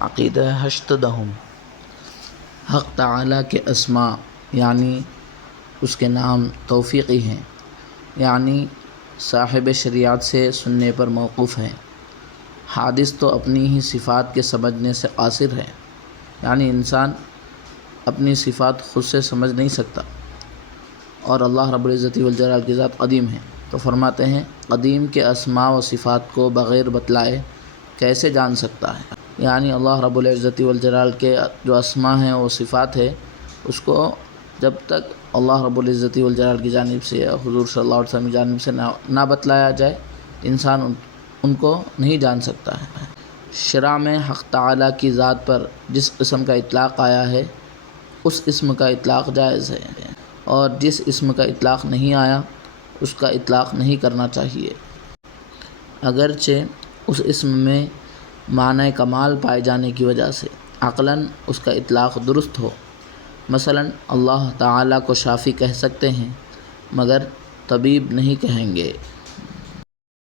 عقیدہ ہشتدہم، حق تعالیٰ کے اسماء یعنی اس کے نام توفیقی ہیں، یعنی صاحب شریعت سے سننے پر موقوف ہیں۔ حادث تو اپنی ہی صفات کے سمجھنے سے قاصر ہے، یعنی انسان اپنی صفات خود سے سمجھ نہیں سکتا، اور اللہ رب العزت والجلال کی ذات قدیم ہے، تو فرماتے ہیں قدیم کے اسماء و صفات کو بغیر بتلائے کیسے جان سکتا ہے؟ یعنی اللہ رب العزت والجلال کے جو اسماء ہیں وہ صفات ہے، اس کو جب تک اللہ رب العزت والجلال کی جانب سے یا حضور صلی اللہ علیہ وسلم کی جانب سے نہ بتلایا جائے، انسان ان کو نہیں جان سکتا ہے۔ شرع میں حق تعالیٰ کی ذات پر جس اسم کا اطلاق آیا ہے اس اسم کا اطلاق جائز ہے، اور جس اسم کا اطلاق نہیں آیا اس کا اطلاق نہیں کرنا چاہیے، اگرچہ اس اسم میں معنی کمال پائے جانے کی وجہ سے عقلاً اس کا اطلاق درست ہو۔ مثلاً اللہ تعالیٰ کو شافی کہہ سکتے ہیں مگر طبیب نہیں کہیں گے۔